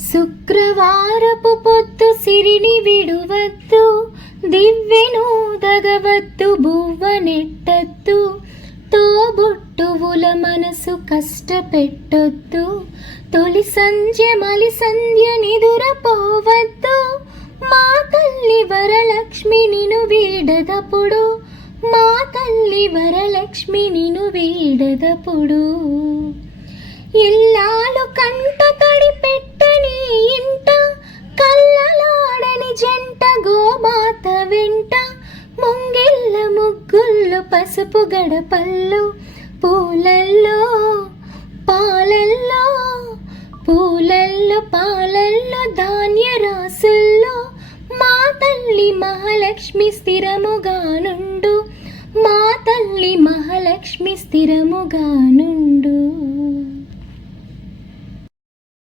శుక్రవారపు పొద్దు సిరిని విడువద్దు, దివ్వెను దగవద్దు, బువ్వ నెట్టద్దు, తోబుట్టువుల మనసు కష్టపెట్టొద్దు, తొలి సంధ్య మలి సంధ్య నిదురపోవద్దు, మా తల్లి వరలక్ష్మి నిను వీడదపుడు, మా తల్లి వరలక్ష్మి నిను వీడదపుడు. ఇల్లాలు కంట తడి పెట్టని ఇంట, కళ్ళలాడని జంట గోమాత వెంట, ముంగిళ్ళ ముగ్గుళ్ళు పసుపు గడపల్లో, పూలల్లో పాలల్లో, పూలల్లో పాలల్లో ధాన్య రాసుల్లో, మా తల్లి మహాలక్ష్మి స్థిరముగా నుండు, మా తల్లి మహాలక్ష్మి స్థిరముగా నుండు.